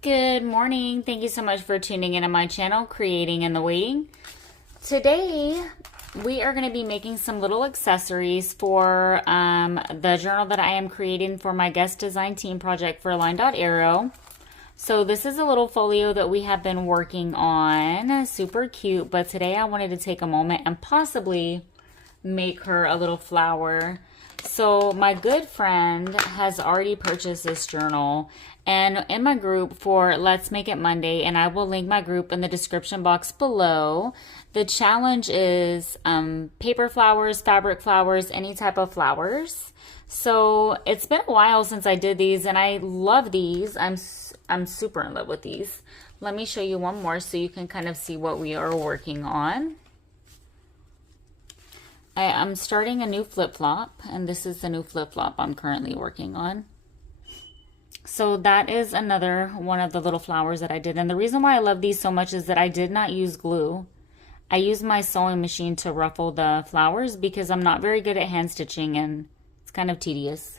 Good morning. Thank you so much for tuning in on my channel, Creating in the Waiting. Today, we are going to be making some little accessories for the journal that I am creating for my guest design team project for Line Dot Arrow. So this is a little folio that we have been working on. Super cute, but today I wanted to take a moment and possibly make her a little flower. So my good friend has already purchased this journal, and in my group for Let's Make It Monday, and I will link my group in the description box below, the challenge is paper flowers, fabric flowers, any type of flowers. So it's been a while since I did these, and I love these. I'm super in love with these. Let me show you one more so you can kind of see what we are working on. I'm starting a new flip-flop, and this is the new flip-flop I'm currently working on. So that is another one of the little flowers that I did. And the reason why I love these so much is that I did not use glue. I used my sewing machine to ruffle the flowers because I'm not very good at hand stitching and it's kind of tedious.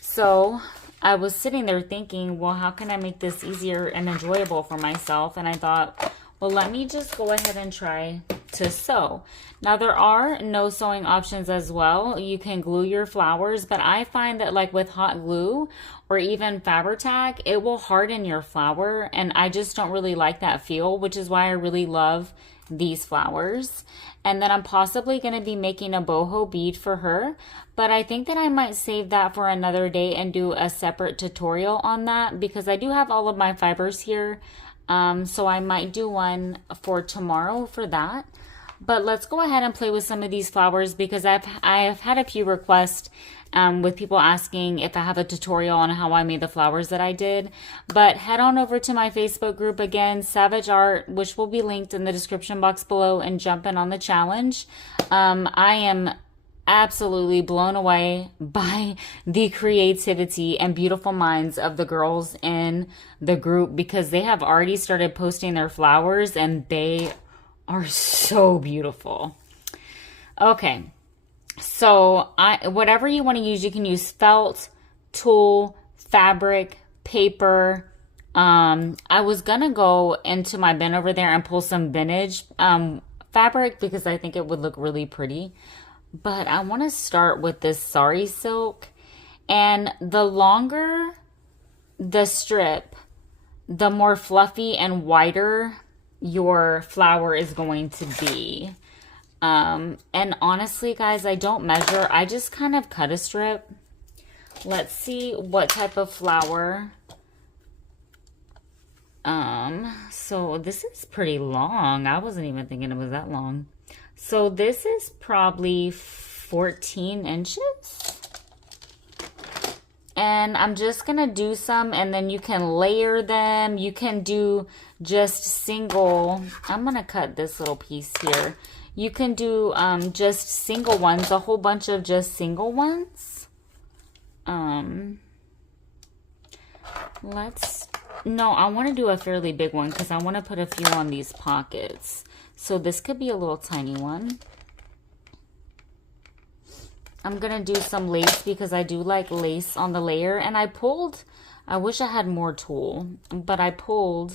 So I was sitting there thinking, well, how can I make this easier and enjoyable for myself? And I thought, well, let me just go ahead and try to sew. Now, there are no sewing options as well. You can glue your flowers, but I find that like with hot glue or even Fabri-Tac, it will harden your flower, and I just don't really like that feel, which is why I really love these flowers. And then I'm possibly going to be making a boho bead for her, but I think that I might save that for another day and do a separate tutorial on that because I do have all of my fibers here. So I might do one for tomorrow for that. But let's go ahead and play with some of these flowers because I have had a few requests with people asking if I have a tutorial on how I made the flowers that I did. But head on over to my Facebook group again, Savage Art, which will be linked in the description box below, and jump in on the challenge. I am absolutely blown away by the creativity and beautiful minds of the girls in the group because they have already started posting their flowers and they are so beautiful. Okay, so whatever you want to use, you can use felt, tulle, fabric, paper. I was gonna go into my bin over there and pull some vintage fabric because I think it would look really pretty. But I want to start with this sari silk, and the longer the strip, the more fluffy and wider your flower is going to be. And honestly, guys, I don't measure. I just kind of cut a strip. Let's see what type of flower. So this is pretty long. I wasn't even thinking it was that long. So this is probably 14 inches. And I'm just going to do some, and then you can layer them. You can do just single. I'm going to cut this little piece here. You can do just single ones, a whole bunch of just single ones. No, I want to do a fairly big one because I want to put a few on these pockets. So this could be a little tiny one. I'm going to do some lace because I do like lace on the layer. And I wish I had more tulle, but I pulled.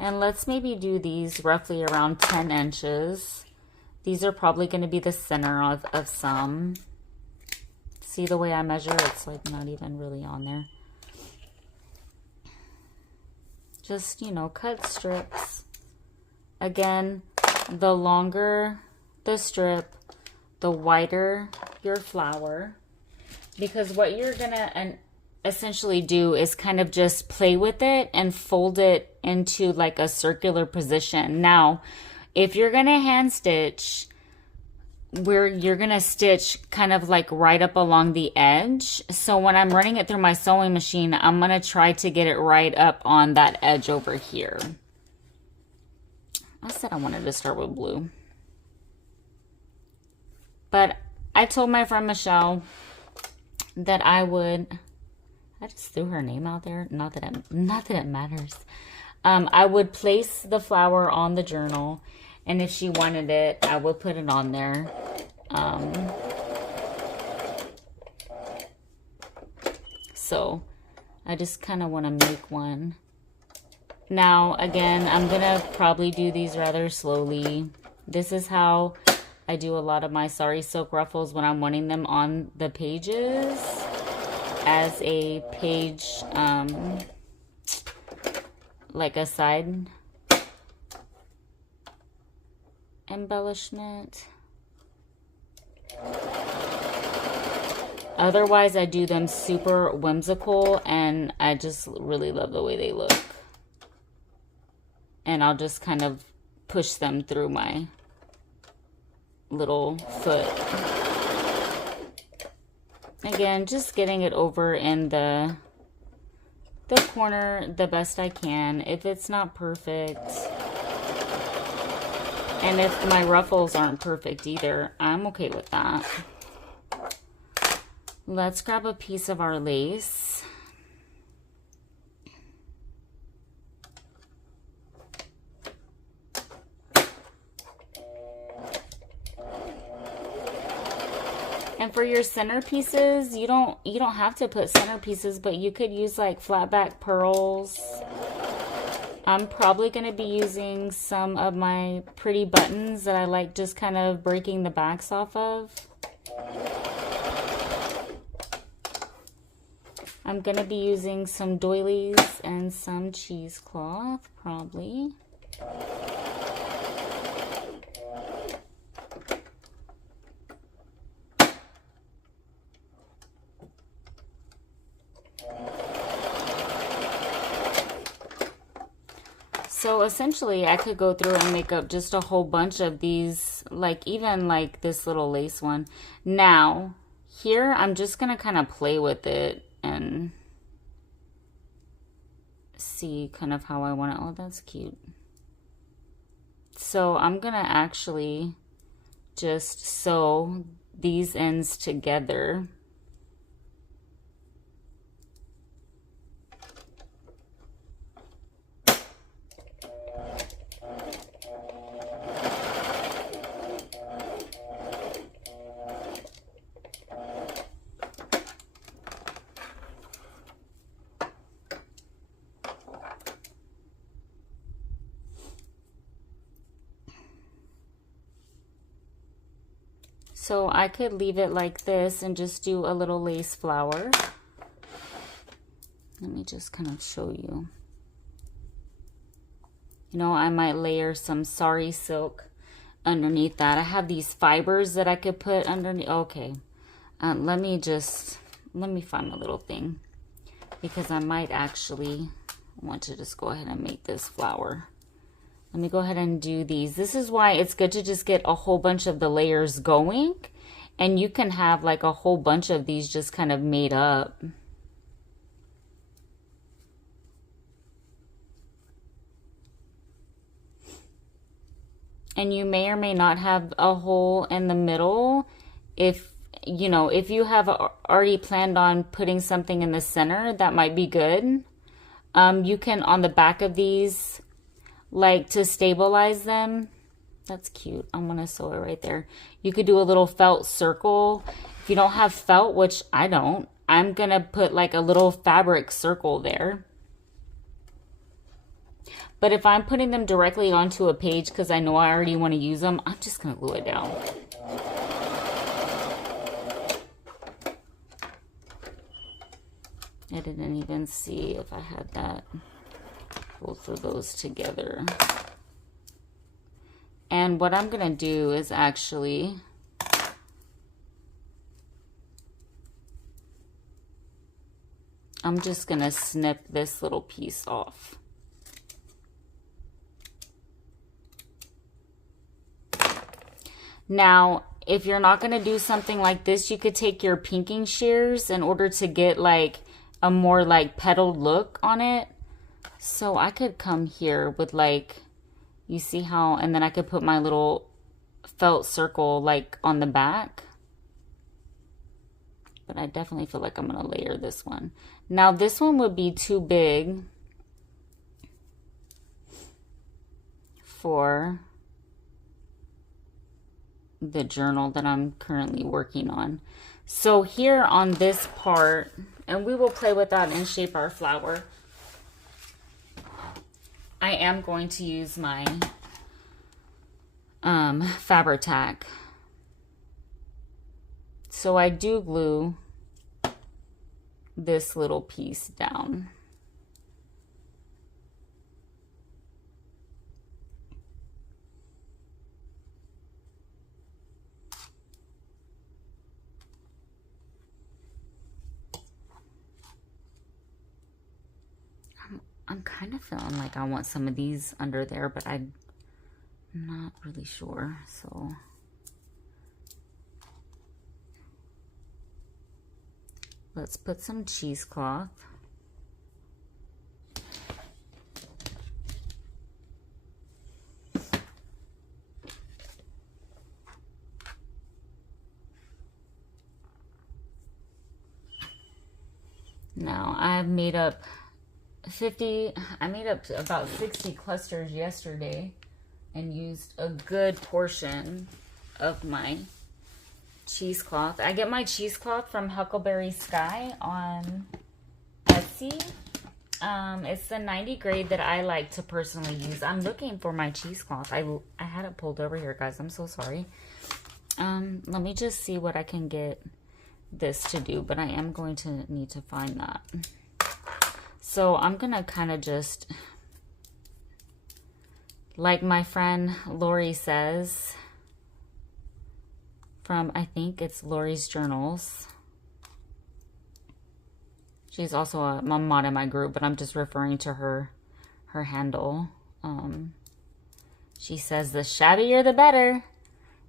And let's maybe do these roughly around 10 inches. These are probably going to be the center of some. See the way I measure? It's like not even really on there. Just, cut strips. Again, the longer the strip, the wider your flower, because what you're gonna essentially do is kind of just play with it and fold it into like a circular position. Now, if you're gonna hand stitch, you're gonna stitch kind of like right up along the edge. So when I'm running it through my sewing machine, I'm gonna try to get it right up on that edge over here. I said I wanted to start with blue. But I told my friend Michelle that I just threw her name out there. Not that it matters. I would place the flower on the journal, and if she wanted it, I would put it on there. So I just kind of want to make one Now, again, I'm gonna probably do these rather slowly. This is how I do a lot of my sari silk ruffles when I'm wanting them on the pages as a page, like a side embellishment. Otherwise, I do them super whimsical, and I just really love the way they look. And I'll just kind of push them through my little foot. Again, just getting it over in the corner the best I can. If it's not perfect, and if my ruffles aren't perfect either, I'm okay with that. Let's grab a piece of our lace. And for your centerpieces, you don't have to put centerpieces, but you could use like flat back pearls. I'm probably going to be using some of my pretty buttons that I like just kind of breaking the backs off of. I'm going to be using some doilies and some cheesecloth, probably. So essentially, I could go through and make up just a whole bunch of these, like even like this little lace one. Now, here, I'm just going to kind of play with it and see kind of how I want it. Oh, that's cute. So I'm going to actually just sew these ends together. So I could leave it like this and just do a little lace flower. Let me just kind of show you. You know, I might layer some sari silk underneath that. I have these fibers that I could put underneath. Okay, let me find my little thing, because I might actually want to just go ahead and make this flower. Let me go ahead and do these. This is why it's good to just get a whole bunch of the layers going, and you can have like a whole bunch of these just kind of made up. And you may or may not have a hole in the middle. If, you know, if you have already planned on putting something in the center, that might be good. You can, on the back of these, like to stabilize them. That's cute. I'm gonna sew it right there. You could do a little felt circle. If you don't have felt, which I don't, I'm gonna put like a little fabric circle there. But if I'm putting them directly onto a page because I know I already want to use them, I'm just gonna glue it down. I didn't even see if I had that. Both of those together. And what I'm gonna do is actually I'm just gonna snip this little piece off. Now, if you're not gonna do something like this, you could take your pinking shears in order to get like a more like petaled look on it. So I could come here with like, you see how, and then I could put my little felt circle like on the back. But I definitely feel like I'm gonna layer this one. Now this one would be too big for the journal that I'm currently working on. So here on this part, and we will play with that and shape our flower. I am going to use my Fabri-Tac. So I do glue this little piece down. I'm kind of feeling like I want some of these under there, but I'm not really sure, so. Let's put some cheesecloth. Now I've made up I made up about 60 clusters yesterday and used a good portion of my cheesecloth. I get my cheesecloth from Huckleberry Sky on Etsy. It's the 90 grade that I like to personally use. I'm looking for my cheesecloth. I had it pulled over here, guys. I'm so sorry. Let me just see what I can get this to do, but I am going to need to find that. So I'm gonna kind of just, like my friend Lori says, from, I think it's Lori's Journals. She's also a mod in my group, but I'm just referring to her handle. She says the shabbier the better.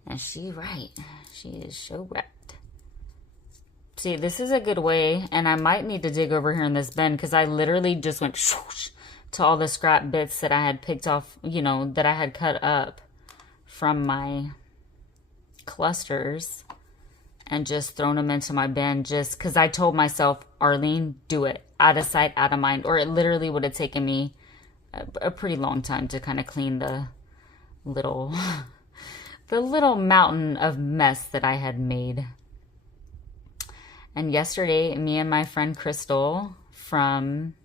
And she's right. She is so right. See, this is a good way, and I might need to dig over here in this bin because I literally just went shoosh to all the scrap bits that I had picked off, you know, that I had cut up from my clusters and just thrown them into my bin just because I told myself, Arlene, do it. Out of sight, out of mind. Or it literally would have taken me a pretty long time to kind of clean the little, the little mountain of mess that I had made. And yesterday, me and my friend Crystal from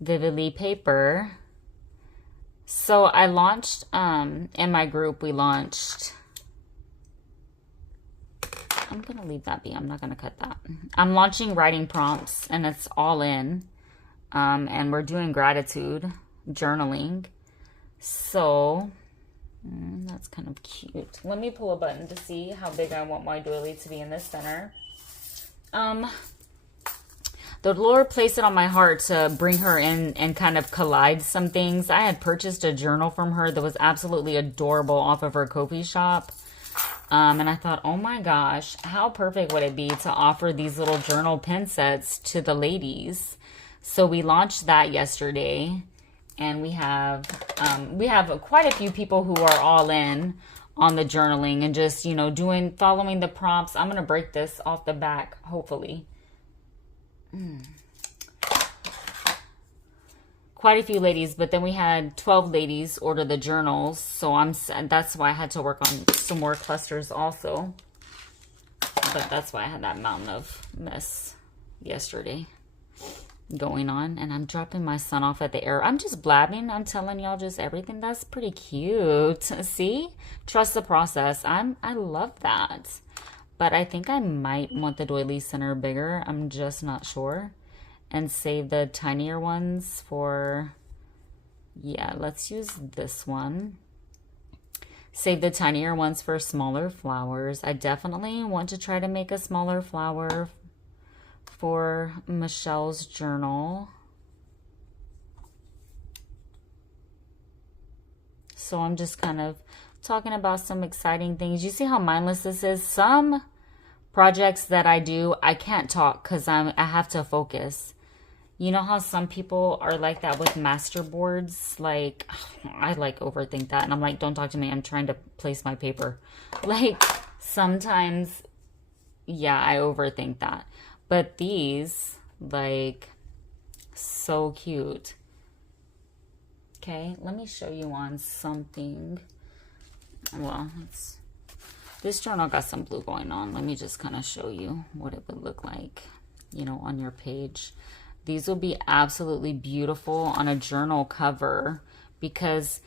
Vividly Paper. So I launched, in my group, we launched, I'm going to leave that be. I'm not going to cut that. I'm launching writing prompts, and it's all in. And we're doing gratitude journaling. So that's kind of cute. Let me pull a button to see how big I want my doily to be in the center. The Lord placed it on my heart to bring her in and kind of collide some things. I had purchased a journal from her that was absolutely adorable off of her Ko-fi shop. And I thought, oh my gosh, how perfect would it be to offer these little journal pen sets to the ladies? So we launched that yesterday. And we have quite a few people who are all in on the journaling and just, you know, following the prompts. I'm going to break this off the back, hopefully. Quite a few ladies, but then we had 12 ladies order the journals. So that's why I had to work on some more clusters also. But that's why I had that mountain of mess yesterday going on. And I'm dropping my son off at the air. I'm just blabbing. I'm telling y'all just everything. That's pretty cute. See? Trust the process. I love that. But I think I might want the doily center bigger. I'm just not sure. And save the tinier ones for, yeah, let's use this one. Save the tinier ones for smaller flowers. I definitely want to try to make a smaller flower for Michelle's journal. So I'm just kind of talking about some exciting things. You see how mindless this is? Some projects that I do, I can't talk because I have to focus. You know how some people are like that with master boards? Like, I like overthink that. And I'm like, don't talk to me. I'm trying to place my paper. Like, sometimes, yeah, I overthink that. But these, like, so cute. Okay, let me show you on something. Well, this journal got some blue going on. Let me just kind of show you what it would look like, you know, on your page. These will be absolutely beautiful on a journal cover because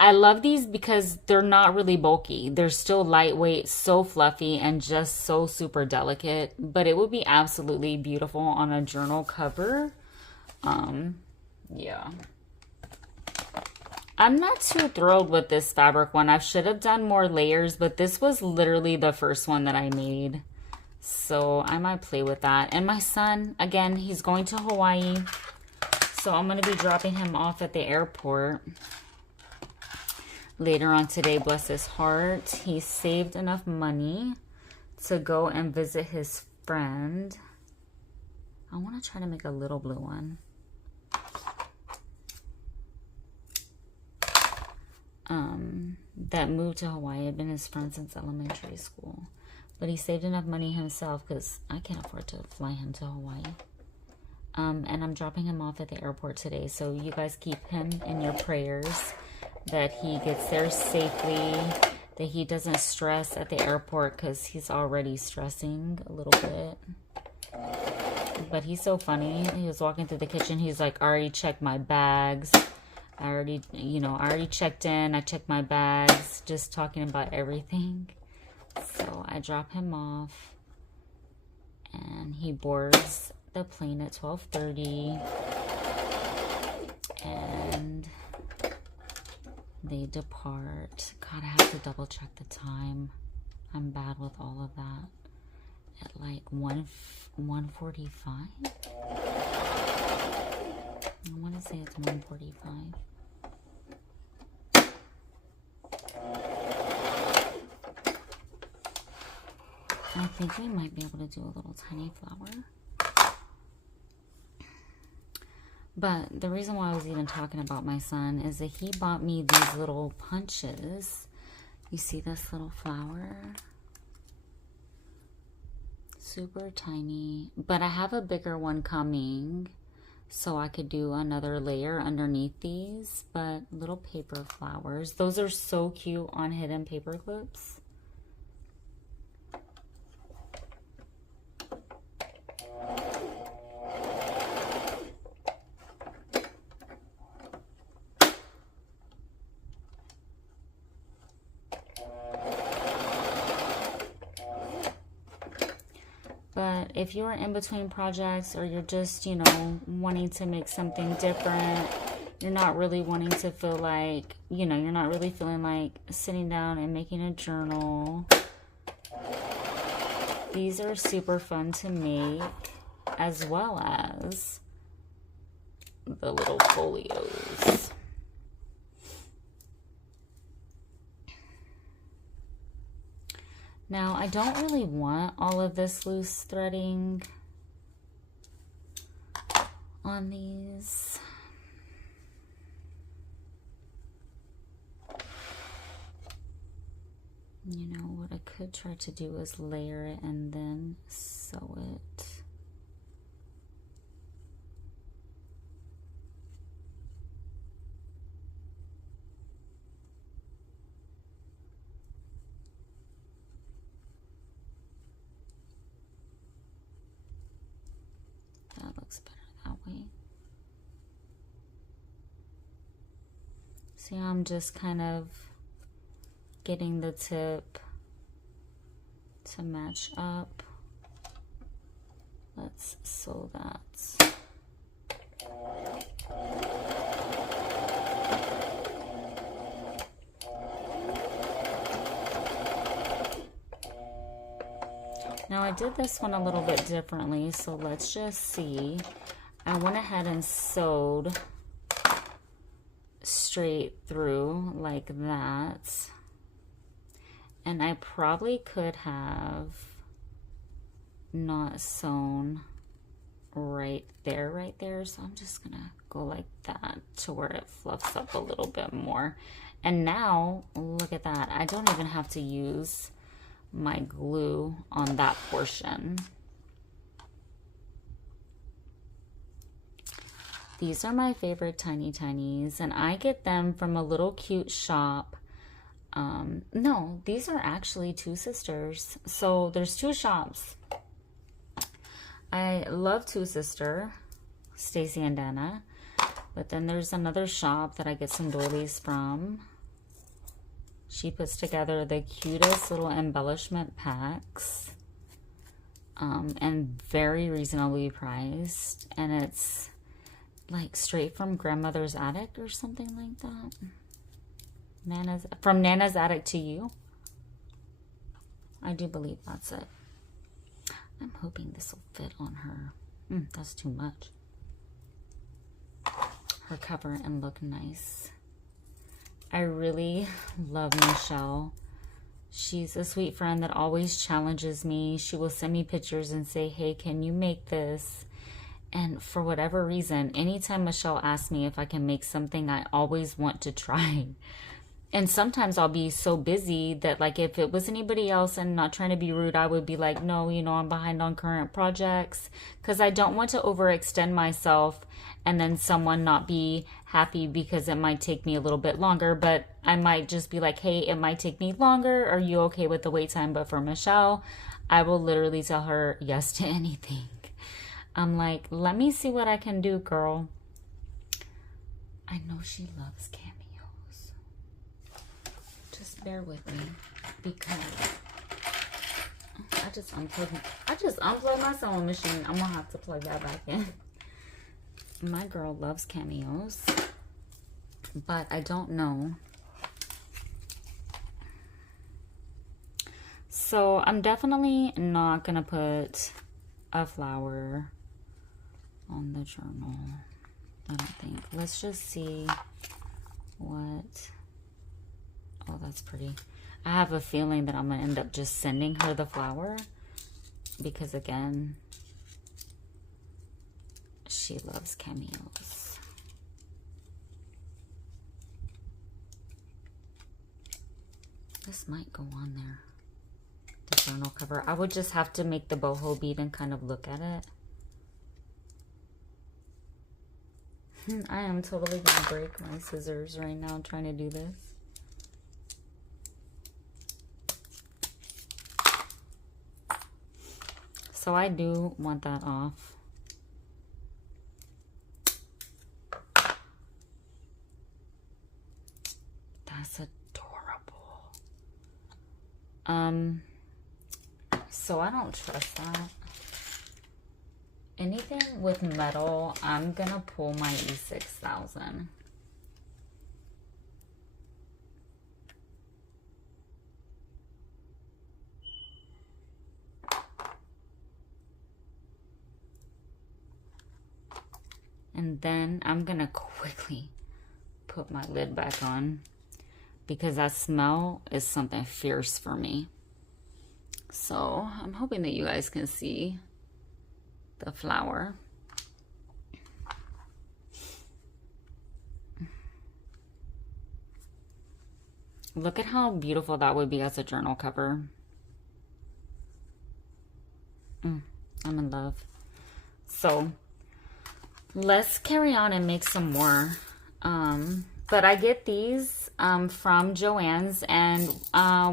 I love these because they're not really bulky. They're still lightweight, so fluffy, and just so super delicate. But it would be absolutely beautiful on a journal cover. Yeah. I'm not too thrilled with this fabric one. I should have done more layers, but this was literally the first one that I made. So I might play with that. And my son, again, he's going to Hawaii. So I'm going to be dropping him off at the airport later on today, bless his heart. He saved enough money to go and visit his friend. I want to try to make a little blue one. That moved to Hawaii. Had been his friend since elementary school. But he saved enough money himself because I can't afford to fly him to Hawaii. And I'm dropping him off at the airport today. So you guys keep him in your prayers that he gets there safely, that he doesn't stress at the airport because he's already stressing a little bit. But he's so funny. He was walking through the kitchen. He's like, I already checked my bags. I already checked in. I checked my bags. Just talking about everything. So I drop him off. And he boards the plane at 12:30. And they depart. God, I have to double check the time. I'm bad with all of that. At like 1:45. I want to say it's 1:45. I think we might be able to do a little tiny flower. But the reason why I was even talking about my son is that he bought me these little punches. You see this little flower? Super tiny. But I have a bigger one coming, so I could do another layer underneath these. But little paper flowers. Those are so cute on hidden paper clips. But if you're in between projects or you're just, you know, wanting to make something different, you're not really wanting to feel like, you know, you're not really feeling like sitting down and making a journal. These are super fun to make, as well as the little folios. Now, I don't really want all of this loose threading on these. You know, what I could try to do is layer it and then sew it. That looks better that way. See, I'm just kind of getting the tip to match up. Let's sew that. Now I did this one a little bit differently, so let's just see. I went ahead and sewed straight through like that. And I probably could have not sewn right there. So I'm just gonna go like that to where it fluffs up a little bit more. And now, look at that. I don't even have to use my glue on that portion. These are my favorite tiny tinies, and I get them from a little cute shop. No, these are actually two sisters. So there's two shops. I love Two Sister. Stacy and Dana. But then there's another shop that I get some doilies from. She puts together the cutest little embellishment packs. And very reasonably priced. And it's like straight from grandmother's attic or something like that. From Nana's attic to you. I do believe that's it. I'm hoping this will fit on her. That's too much. Her cover and look nice. I really love Michelle. She's a sweet friend that always challenges me. She will send me pictures and say, hey, can you make this? And for whatever reason, anytime Michelle asks me if I can make something, I always want to try. And sometimes I'll be so busy that, like, if it was anybody else, and not trying to be rude, I would be like, no, you know, I'm behind on current projects, because I don't want to overextend myself and then someone not be happy because it might take me a little bit longer. But I might just be like, hey, it might take me longer. Are you okay with the wait time? But for Michelle, I will literally tell her yes to anything. I'm like, let me see what I can do, girl. I know she loves cameos. Just bear with me, because I just unplugged my sewing machine. I'm gonna have to plug that back in. My girl loves cameos, but I don't know. So I'm definitely not gonna put a flower on the journal, I don't think. Let's just see what... Oh, that's pretty. I have a feeling that I'm going to end up just sending her the flower, because, again, she loves cameos. This might go on there, the journal cover. I would just have to make the boho bead and kind of look at it. I am totally going to break my scissors right now trying to do this. So I do want that off. That's adorable. So I don't trust that. Anything with metal, I'm gonna pull my E6000. And then I'm gonna quickly put my lid back on, because that smell is something fierce for me. So I'm hoping that you guys can see the flower. Look at how beautiful that would be as a journal cover. I'm in love. So let's carry on and make some more. But I get these from Joann's, and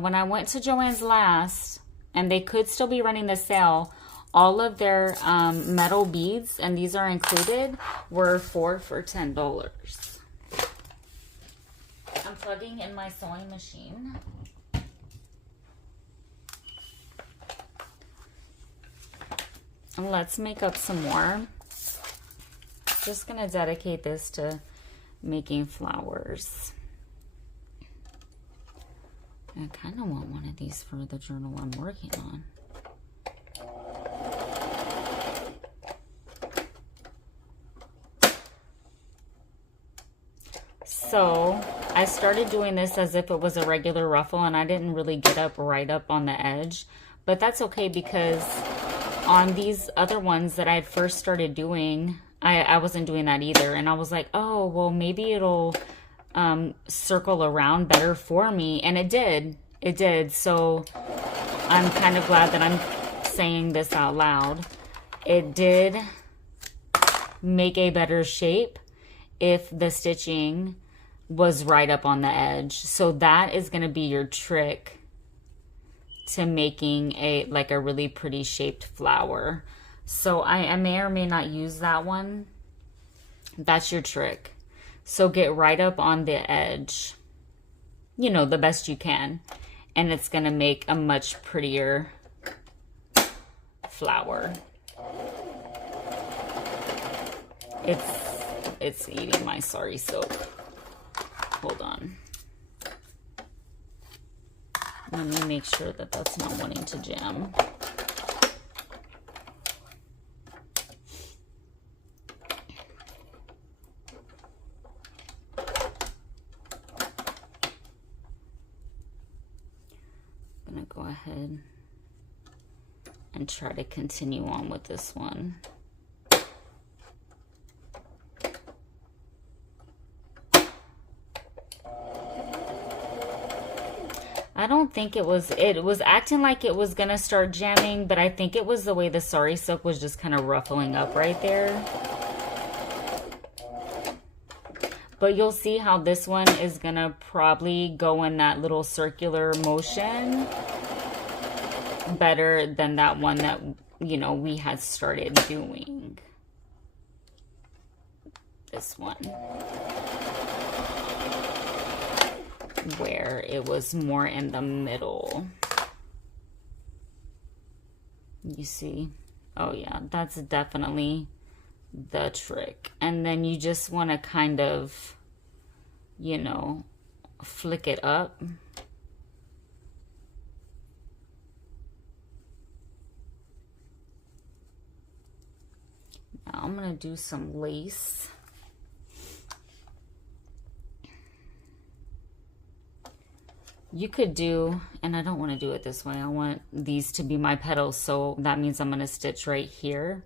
when I went to Joann's last, and they could still be running the sale, all of their metal beads, and these are included, were 4 for $10. I'm plugging in my sewing machine. And let's make up some more. Just gonna dedicate this to making flowers. I kind of want one of these for the journal I'm working on. So I started doing this as if it was a regular ruffle, and I didn't really get up right up on the edge, but that's okay, because on these other ones that I had first started doing, I wasn't doing that either. And I was like, oh, well, maybe it'll circle around better for me. And it did. It did. So I'm kind of glad that I'm saying this out loud. It did make a better shape if the stitching was right up on the edge. So that is going to be your trick to making a really pretty shaped flower. So I may or may not use that one That's your trick. So get right up on the edge, you know, the best you can. And it's going to make a much prettier flower. It's eating my sari silk. Hold on. Let me make sure that that's not wanting to jam. I'm gonna go ahead and try to continue on with this one. I don't think it was acting like it was gonna start jamming, but I think it was the way the sari silk was just kind of ruffling up right there. But you'll see how this one is gonna probably go in that little circular motion better than that one that, you know, we had started doing. This one. Where it was more in the middle. You see? Oh yeah, that's definitely the trick. And then you just want to kind of, you know, flick it up. Now I'm going to do some lace. You could do, and I don't want to do it this way. I want these to be my petals, so that means I'm going to stitch right here.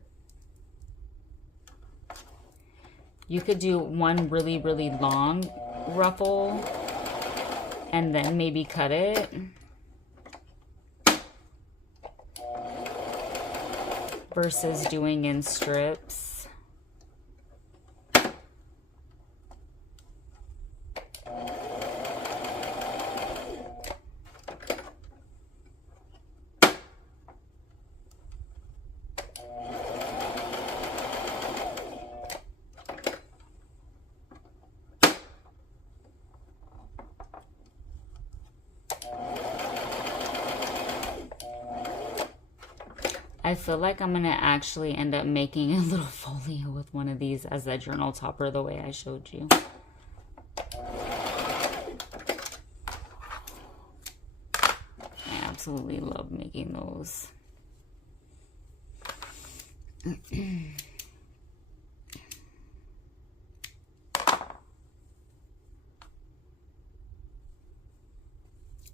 You could do one really, really long ruffle and then maybe cut it. Versus doing in strips. I feel like I'm going to actually end up making a little folio with one of these as a journal topper the way I showed you. I absolutely love making those.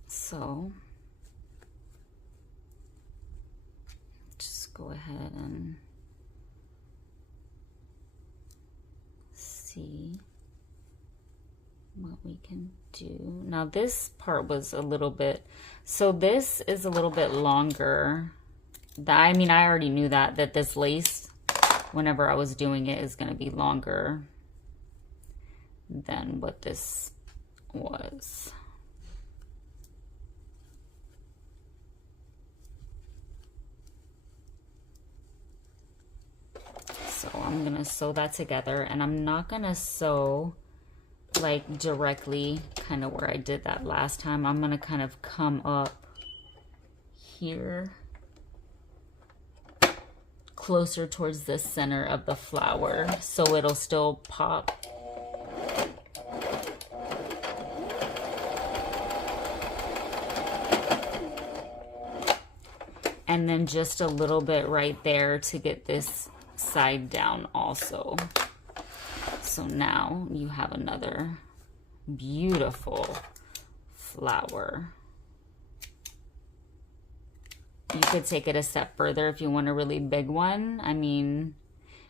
So go ahead and see what we can do. Now this part was a little bit, so this is a little bit longer. I mean, I already knew that this lace, whenever I was doing it, is going to be longer than what this was. So I'm going to sew that together, and I'm not going to sew like directly kind of where I did that last time. I'm going to kind of come up here closer towards the center of the flower so it'll still pop. And then just a little bit right there to get this side down also. So now you have another beautiful flower. You could take it a step further if you want a really big one. I mean,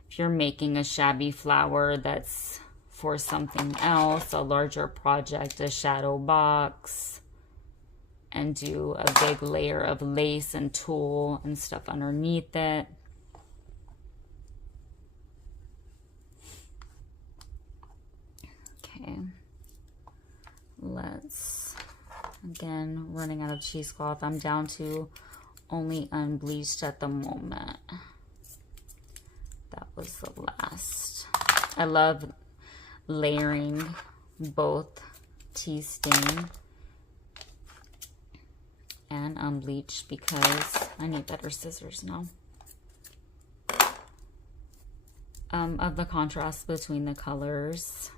if you're making a shabby flower that's for something else, a larger project, a shadow box, and do a big layer of lace and tulle and stuff underneath it. Okay, let's, again, running out of cheesecloth. I'm down to only unbleached at the moment. That was the last. I love layering both tea stain and unbleached because I need better scissors now. Of the contrast between the colors.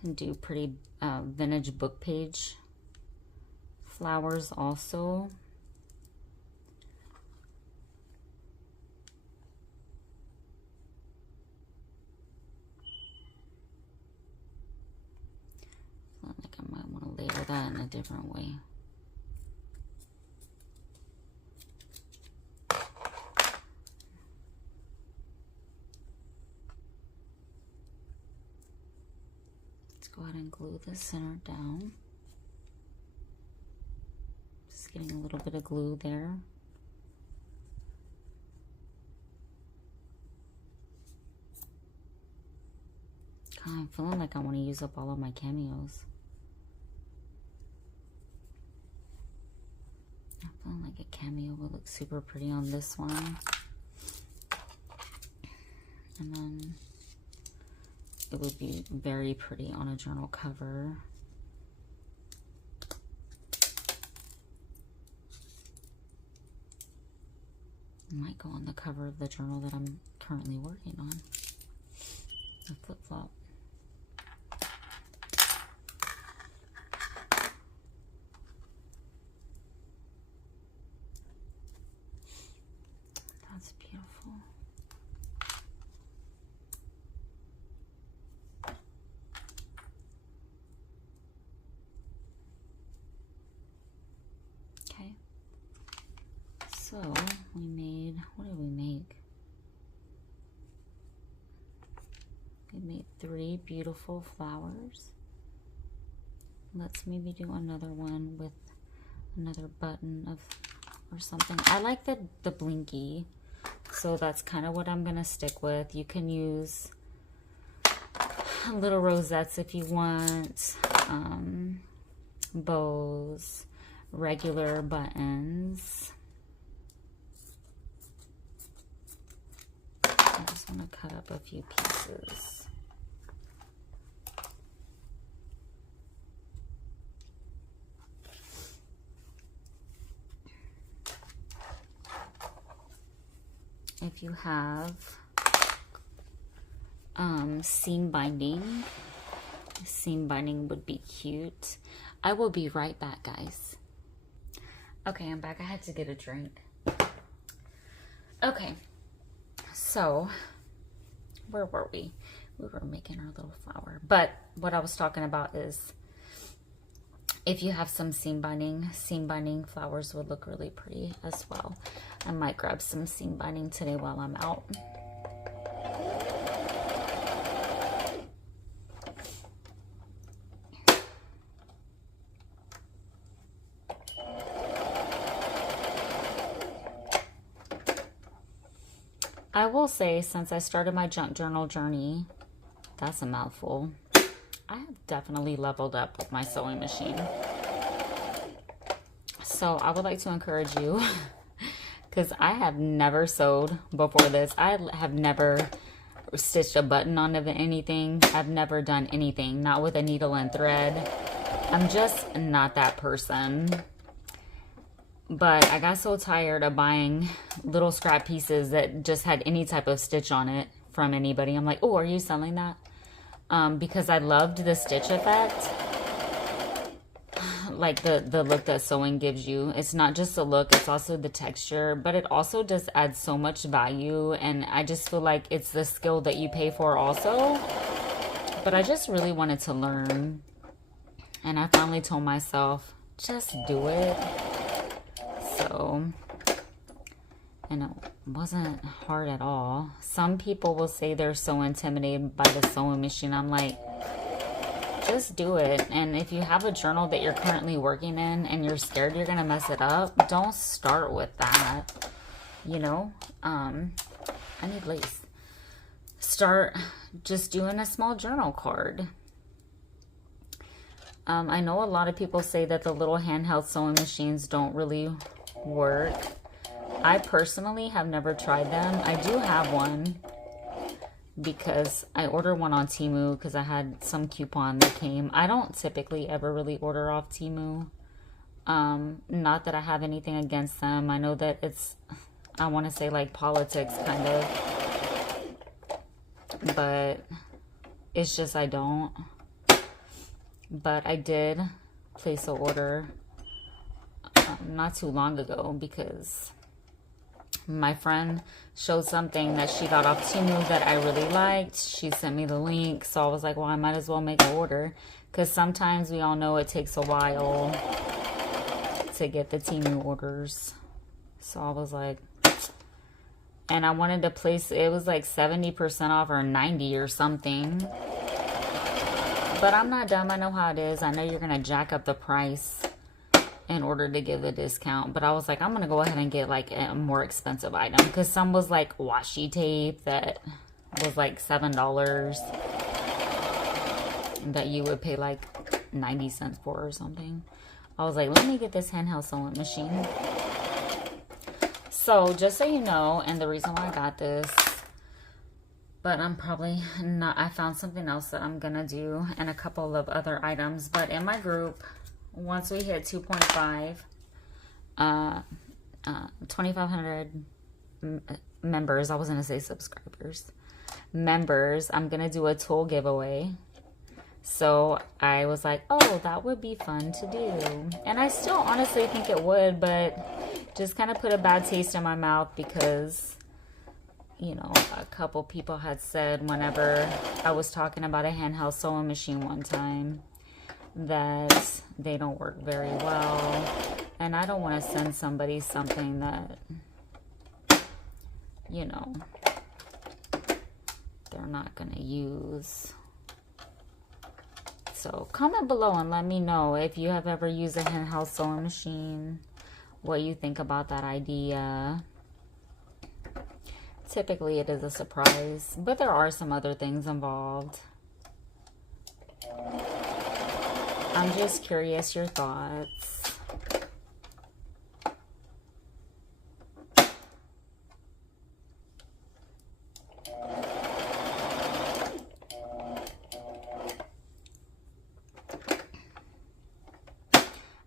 Can do pretty vintage book page flowers also. I feel like I might want to layer that in a different way. Let's go ahead and glue the center down. Just getting a little bit of glue there. God, I'm feeling like I want to use up all of my cameos. I'm feeling like a cameo would look super pretty on this one. And then it would be very pretty on a journal cover. Might go on the cover of the journal that I'm currently working on. The flip-flop. That's beautiful. Okay. So we made, what did we make? We made 3 beautiful flowers. Let's maybe do another one with another button of or something. I like the blinky, so that's kind of what I'm gonna stick with. You can use little rosettes if you want, bows, regular buttons. I just want to cut up a few pieces. If you have seam binding would be cute. I will be right back, guys. Okay, I'm back. I had to get a drink. Okay, so where were we? We were making our little flower. But what I was talking about is if you have some seam binding flowers would look really pretty as well. I might grab some seam binding today while I'm out. I will say, since I started my junk journal journey, that's a mouthful, I have definitely leveled up with my sewing machine. So I would like to encourage you, because I have never sewed before this. I have never stitched a button onto anything. I've never done anything, not with a needle and thread. I'm just not that person. But I got so tired of buying little scrap pieces that just had any type of stitch on it from anybody. I'm like, oh, are you selling that? Because I loved the stitch effect. Like the look that sewing gives you. It's not just the look, it's also the texture. But it also just adds so much value. And I just feel like it's the skill that you pay for also. But I just really wanted to learn. And I finally told myself, just do it. So, and it wasn't hard at all. Some people will say they're so intimidated by the sewing machine. I'm like, just do it. And if you have a journal that you're currently working in and you're scared you're gonna mess it up, don't start with that. You know, I need lace. Start just doing a small journal card. I know a lot of people say that the little handheld sewing machines don't really work. I personally have never tried them. I do have one because I ordered one on Temu because I had some coupon that came. I don't typically ever really order off Temu. Not that I have anything against them. I know that it's, I want to say like politics kind of, but it's just I don't. But I did place an order not too long ago because my friend showed something that she got off Temu that I really liked. She sent me the link, so I was like, well, I might as well make an order because sometimes we all know it takes a while to get the Temu orders. So I was like, and I wanted to place, it was like 70% off or 90 or something. But I'm not dumb. I know how it is. I know you're going to jack up the price in order to give a discount. But I was like, I'm going to go ahead and get like a more expensive item. Because some was like washi tape that was like $7. That you would pay like 90 cents for or something. I was like, let me get this handheld sewing machine. So just so you know, and the reason why I got this, but I'm probably not, I found something else that I'm gonna do and a couple of other items. But in my group, once we hit 2.5, 2,500 members, I was gonna say subscribers, members, I'm gonna do a tool giveaway. So I was like, oh, that would be fun to do. And I still honestly think it would, but just kind of put a bad taste in my mouth because, you know, a couple people had said whenever I was talking about a handheld sewing machine one time that they don't work very well. And I don't want to send somebody something that, you know, they're not going to use. So comment below and let me know if you have ever used a handheld sewing machine, what you think about that idea. Typically it is a surprise, but there are some other things involved. I'm just curious your thoughts.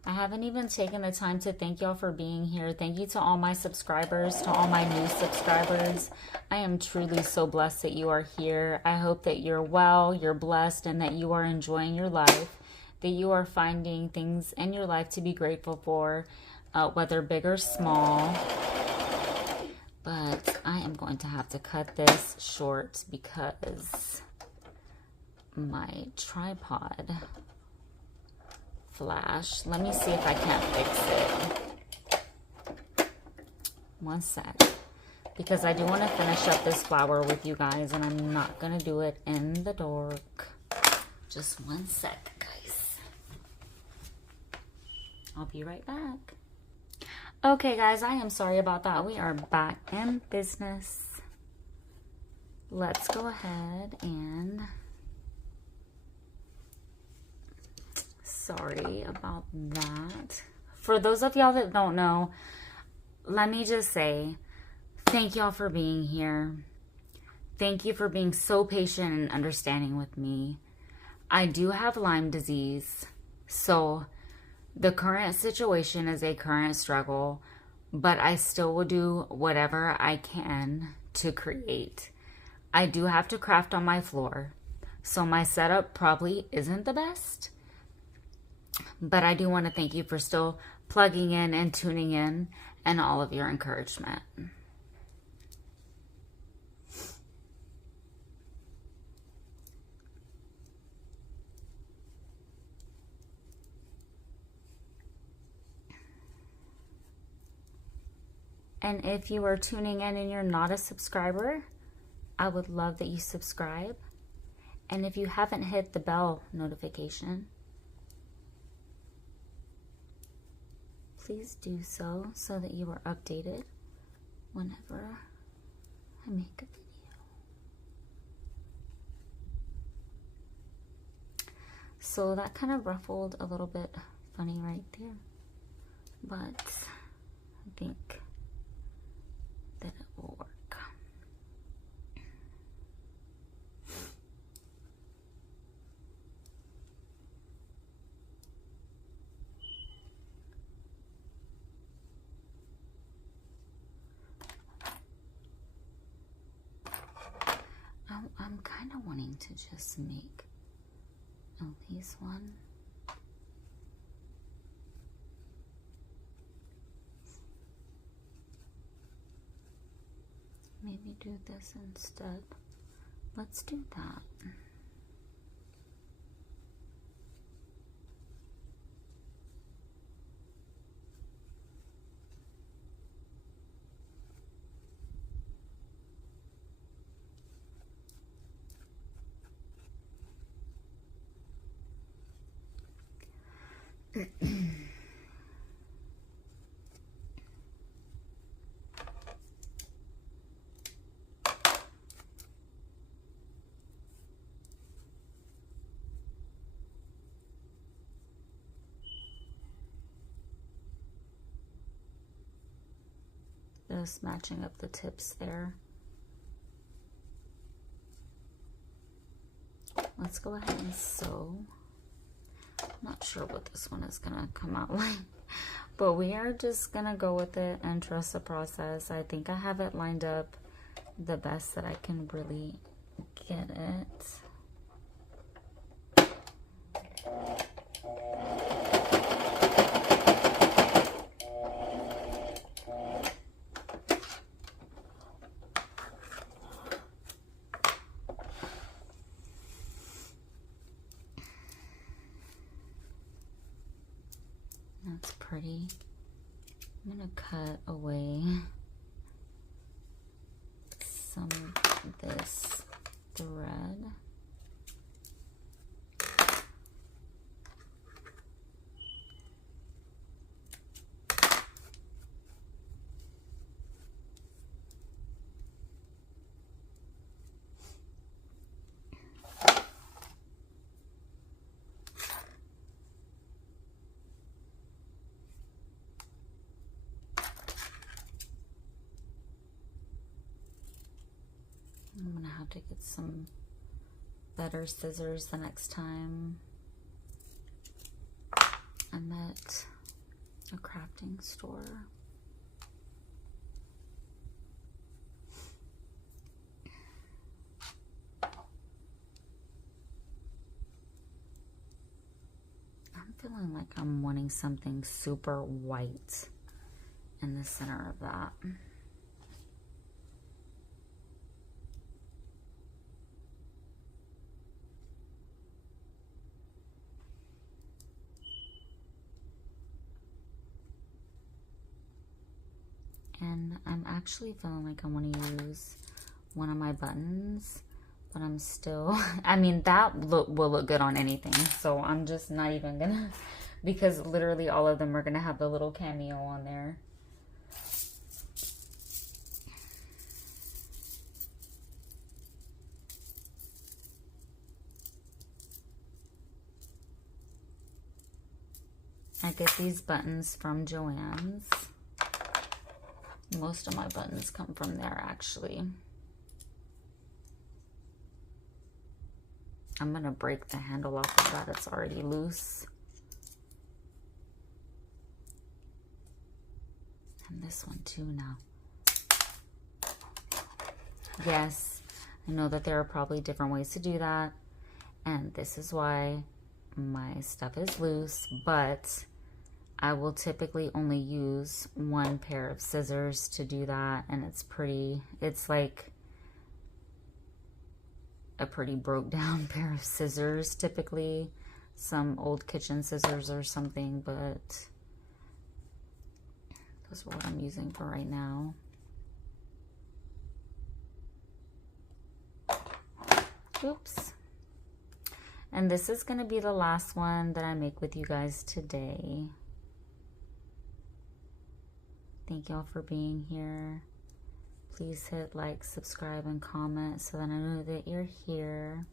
I haven't even taken the time to thank y'all for being here. Thank you to all my subscribers, to all my new subscribers. I am truly so blessed that you are here. I hope that you're well, you're blessed, and that you are enjoying your life, that you are finding things in your life to be grateful for, whether big or small. But I am going to have to cut this short because my tripod flash. Let me see if I can't fix it. One sec. Because I do want to finish up this flower with you guys, and I'm not going to do it in the dark. Just one sec, guys. I'll be right back. Okay, guys, I am sorry about that. We are back in business. Let's go ahead and... Sorry about that. For those of y'all that don't know, let me just say thank y'all for being here. Thank you for being so patient and understanding with me. I do have Lyme disease, so the current situation is a current struggle, but I still will do whatever I can to create. I do have to craft on my floor, so my setup probably isn't the best. But I do want to thank you for still plugging in and tuning in and all of your encouragement. And if you are tuning in and you're not a subscriber, I would love that you subscribe And if you haven't hit the bell notification, please do so that you are updated whenever I make a video. So that kind of ruffled a little bit funny right there, but I think that it will work. I'm kind of wanting to just make at least one. Maybe do this instead. Let's do that. Just matching up the tips there. Let's go ahead and sew. Not sure what this one is gonna come out like, but we are just gonna go with it and trust the process. I think I have it lined up the best that I can really get it. That's pretty. I'm gonna cut away some of this thread. I'm gonna have to get some better scissors the next time. I'm at a crafting store. I'm feeling like I'm wanting something super white in the center of that. And I'm actually feeling like I want to use one of my buttons, but I'm still, I mean, that will look good on anything. So I'm just not even gonna, because literally all of them are gonna have the little cameo on there. I get these buttons from Joann's. Most of my buttons come from there, actually. I'm gonna break the handle off of that. It's already loose. And this one too now. Yes, I know that there are probably different ways to do that. And this is why my stuff is loose, but I will typically only use one pair of scissors to do that, and it's like a pretty broke down pair of scissors typically, some old kitchen scissors or something, but those are what I'm using for right now. Oops. And this is going to be the last one that I make with you guys today. Thank y'all for being here. Please hit like, subscribe, and comment so that I know that you're here.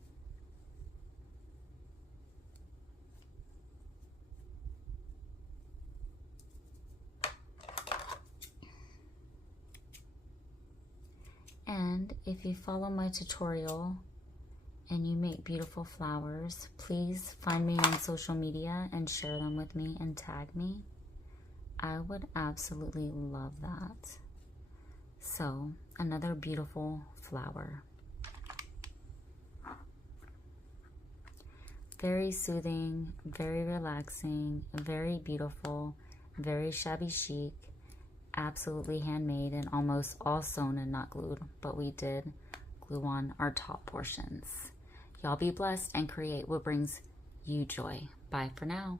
And if you follow my tutorial and you make beautiful flowers, please find me on social media and share them with me and tag me. I would absolutely love that. So, another beautiful flower. Very soothing, very relaxing, very beautiful, very shabby chic. Absolutely handmade and almost all sewn and not glued, but we did glue on our top portions. Y'all be blessed and create what brings you joy. Bye for now.